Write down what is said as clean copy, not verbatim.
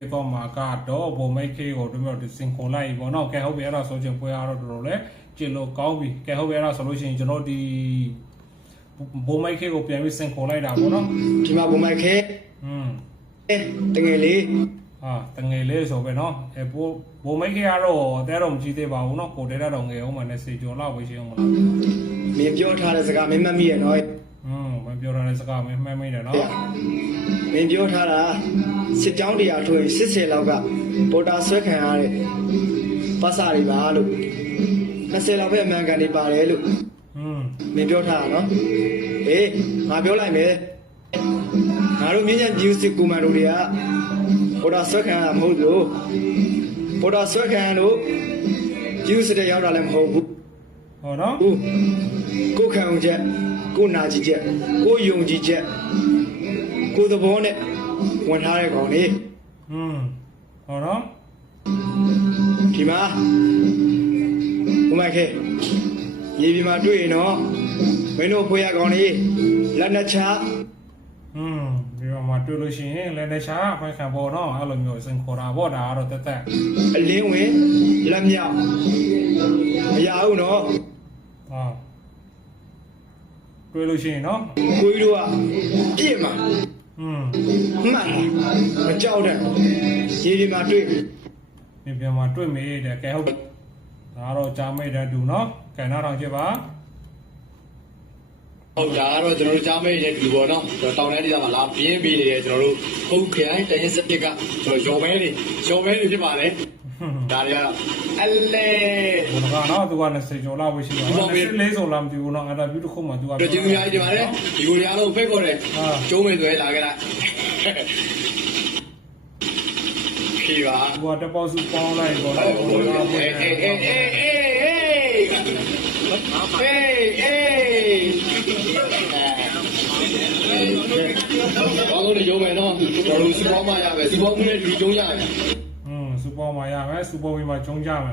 တော့မှာကတော့ဘုံမိတ်ခေကိုတို့မျိုးစင်ခွန်လိုက်ပေါ့နော်ကဲဟုတ်ပြီအဲ့ဒါဆိုချင်ပွဲရတော့တော်တော်လဲကျင်လို့ကောင်းပြီကဲဟုတ်ပြီအဲ့ဒါဆိုလို့ရှိရင်ကျွန်တော်ဒီဘုံမိတ်ခေကိုပြန်ပြီးစင်ခွန်လိုက်တာပေါ့နော်ဒီမှာဘုံမိုက်ခဲတငယ်လေးတငယ်လေးဆိုပဲနော်ဘုံမိတ်ခေကတော့တဲတော့မကြည့်သေးပါဘူးနော်ကိုတဲတော့ငယ်အောင်မှနဲ့စေကျော်လောက်ပဲရှိအောင်မလားမင်းပြောထားတဲ့စကားမင်းမှတ်မိရဲ့နော်မပြောထားတဲ့စကားမင်းမှတ်မိတယ်နော်မင်းပြောထားတာစစ်ကြောင်းတရားထွေ80လောက်ကပေါ်တာဆွဲခံရတဲ့ပတ်စာတွေပါလို့20လောက်ပဲအမှန်ကန်နေပါတယ်လို့မင်းပြောထားတာနော်ဟေးငါပြောလိုက်မယ်ငါတို့မြင်းညံပြည်စစ်ကူမန်တို့တွေကပေါ်တာဆွဲခံရတာမဟုတ်လို့ပေါ်တာဆွဲခံရလို့ပြည်စစ်တဲ့ရောက်တာလည်းမဟုတ်ဘူးဟုတ်နော်ကိုခံအောင်ချက်ကိုနာကြည့်ချက်ကိုယုံကြည်ချက်ကိုသဘောနဲ့ဝင်ထားတဲ့ကောင်လေးဟုတ်နော်ဒီမှာဘုမိုက်ခဲရေဒီမှာတွေ့ရင်တော့မင်းတို့ဖွေရကောင်လေးလက်နဲ့ချဒီမှာတွေ့လို့ရှိရင်လက်နဲ့ချဖိုင်ခံပေါ်တော့အဲ့လိုမျိုးစင်ခေါ်တာပေါ့ဒါကတော့တက်တက်အလင်းဝင်လက်မြောက်မရဘူးနော်တွေ့လို့ရှိရင်နော်ကိုကြီးတို့ကပြည့်မှာမှန်မကြောက်တဲ့ရေဒီမှာတွေ့ပြန်မှာတွေ့မေးတယ်ကဲဟုတ်ဒါတော့ကြားမိတဲ့သူနော်ကဲနားထောင်ကြပါဟုတ်ဒါကတော့ကျွန်တော်တို့ကြားမိတဲ့ဒီပေါ်တော့တောင်ထဲဒေသမှာလာပြင်းပေးနေတယ်ကျွန်တော်တို့ဟုတ်ခရိုင်တရင်စတစ်ကကျွန်တော်ရော်ပဲနေဖြစ်ပါလေဒါတွေကတော့အလေဘုရားနော်သူကလည်းစေကျော်လာဝရှိတာလေးစုံလာမသိဘူးနော်အဲ့ဒါပြုတစ်ခုမှသူကကျေးဇူးများကြီးတင်ပါတယ်ဒီကိုရအောင်ဖိတ်ခေါ်တယ်ကျုံးမယ်ဆိုရင်လာခဲ့လိုက်ခေပါသူကတပေါက်စုပေါင်းလိုက်ပေါ့နော်ဘာလို့လဲရုံးမယ်နော်ကျွန်တော်တို့စူပေါင်းမရမယ်စူပေါင်းမှုနဲ့ဒီကျုံးရတယ်စူပေါင်းမရမယ်စူပေါင်းပြီးမှကျုံးကြမယ်